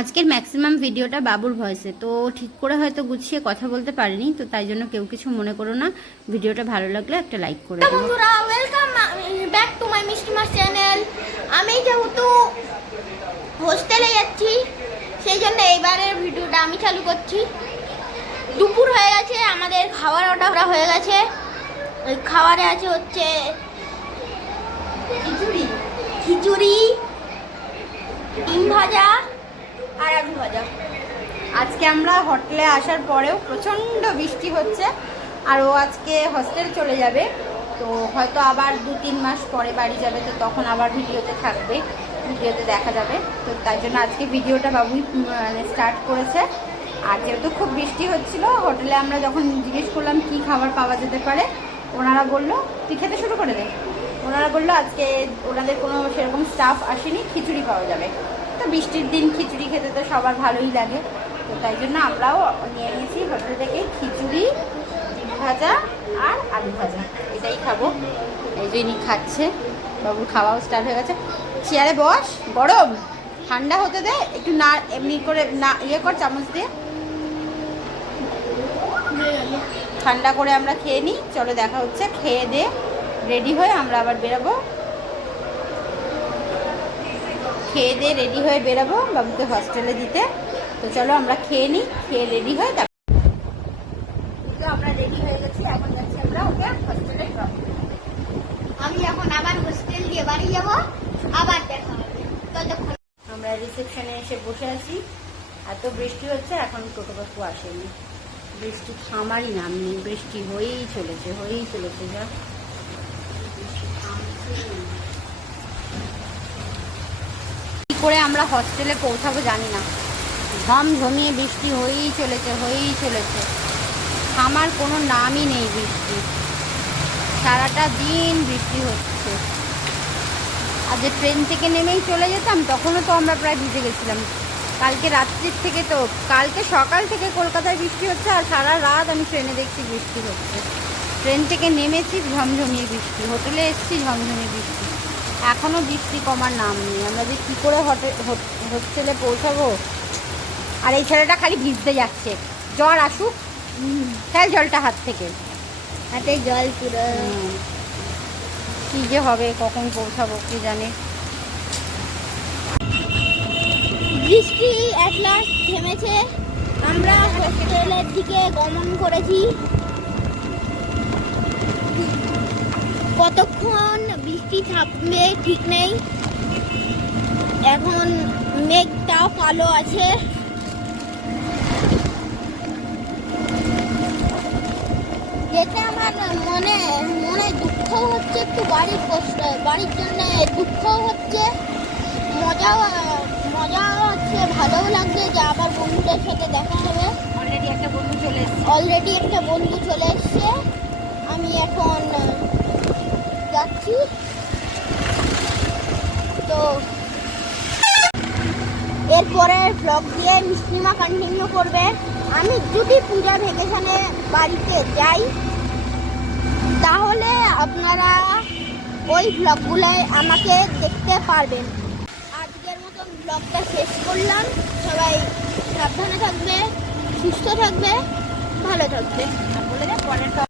আজকের ম্যাক্সিমাম ভিডিওটা বাবুর ভয়েসে, তো ঠিক করে হয়তো গুছিয়ে কথা বলতে পারিনি, তো তাই জন্য কেউ কিছু মনে করো না। ভিডিওটা ভালো লাগলে একটা লাইক করে দিও। বন্ধুরা, ওয়েলকাম ব্যাক টু মাই মিষ্টি মাছ চ্যানেল। আমি যেহেতু হোস্টেলে যাচ্ছি, সেই জন্য এইবারের ভিডিওটা আমি চালু করছি। দুপুর হয়ে গেছে, আমাদের খাবার অর্ডার হয়ে গেছে। ওই খাবারে আছে হচ্ছে খিচুড়ি, ডিম ভাজা আর আলু ভাজা। আজকে আমরা হোটেলে আসার পরেও প্রচণ্ড বৃষ্টি হচ্ছে, আর ও আজকে হস্টেল চলে যাবে, তো হয়তো আবার 2-3 মাস পরে বাড়ি যাবে, তো তখন আবার ভিডিওতে থাকবে, ভিডিওতে দেখা যাবে। তো তাই জন্য আজকে ভিডিওটা বাবুই স্টার্ট করেছে। আর যেহেতু খুব বৃষ্টি হচ্ছিল, হোটেলে আমরা যখন জিজ্ঞেস করলাম কি খাবার পাওয়া যেতে পারে, ওনারা বললো তুই খেতে শুরু করে দে। ওনারা বললো আজকে ওনাদের কোনো সেরকম স্টাফ আসেনি, খিচুড়ি পাওয়া যাবে। তো বৃষ্টির দিন খিচুড়ি খেতে তো সবার ভালোই লাগে, তো তাই জন্য আমরাও নিয়ে নিয়েছি হোটেল থেকে খিচুড়ি, ডিম ভাজা আর আলু ভাজা, এটাই খাবো। এই জন্যই খাচ্ছে, বাবুর খাওয়াও স্টার্ট হয়ে গেছে। চেয়ারে বস, গরম ঠান্ডা হতে দে একটু, না এমনি করে না ইয়ে কর চামচ দিয়ে, ঠান্ডা করে আমরা খেয়ে নিই। চলো দেখা হচ্ছে, খেয়ে দে রেডি হয়ে আমরা আবার বেরোবো। খেয়ে দিয়ে রেডি হয়ে বেরোবো বাবুকে হস্টেলে দিতে। তো চলো আমরা খেয়ে নিই, খেয়ে রেডি হয়ে তো আমরা রেডি হয়ে গেছি, এখন যাচ্ছি আমরা ওকে হস্টেলে ড্রপ। আমি এখন আবার হোস্টেল দিয়ে বাড়ি যাবো, আবার দেখা হবে। ততক্ষণ আমরা রিসেপশনে এসে বসে আছি, এত বৃষ্টি হচ্ছে, এখন টোটো কাকু আসেনি। বৃষ্টি থামারই নাম নেই, বৃষ্টি হয়েই চলেছে যা বৃষ্টি থামছেই না। কি করে আমরা হস্টেলে পৌঁছাবো জানি না, ঝমঝমিয়ে বৃষ্টি হয়েই চলেছে, থামার কোনো নামই নেই বৃষ্টি, সারাটা দিন বৃষ্টি হচ্ছে। আর যে ট্রেন থেকে নেমেই চলে যেতাম, তখনও তো আমরা প্রায় ভিজে গেছিলাম। কালকে রাত্রির থেকে তো, কালকে সকাল থেকে কলকাতায় বৃষ্টি হচ্ছে, আর সারা রাত আমি ট্রেনে দেখছি বৃষ্টি হচ্ছে। ট্রেন থেকে নেমেছি ঝমঝমিয়ে বৃষ্টি, হোটেলে এসেছি ঝমঝমিয়ে বৃষ্টি, এখনও বৃষ্টি কমার নাম নেই। আমরা যে কী করে হোস্টেলে পৌঁছাবো। আর এই ছেলেটা খালি ভিজতে যাচ্ছে, জ্বর আসুক, ফেল জলটা হাত থেকে, হাতে জল পুরো। কী যে হবে, কখন পৌঁছাবো কে জানে। বৃষ্টি এট লাস্ট থেমেছে, আমরা হোস্টেলের দিকে গমন করেছি। কতক্ষণ বৃষ্টি থামবে ঠিক নেই, এখন মেঘটাও কালো আছে। দেখে আমার মনে দুঃখ হচ্ছে, একটু বাড়ির জন্য দুঃখ হচ্ছে, মজাও হচ্ছে, ভালোও লাগছে যে আবার বন্ধুদের সাথে দেখা হবে। অলরেডি একটা বন্ধু চলে এসছে। আমি এখন যাচ্ছি, তো এরপরের ব্লগ দিয়ে মিষ্টিমা কন্টিনিউ করবে। আমি যদি পূজা ভ্যাকেশনে বাড়িতে যাই, তাহলে আপনারা ওই ব্লগগুলোয় আমাকে দেখতে পারবেন। আজকের মতন ব্লগটা শেষ করলাম। সবাই সাবধানে থাকবে, সুস্থ থাকবে, ভালো থাকবে। বলে পরের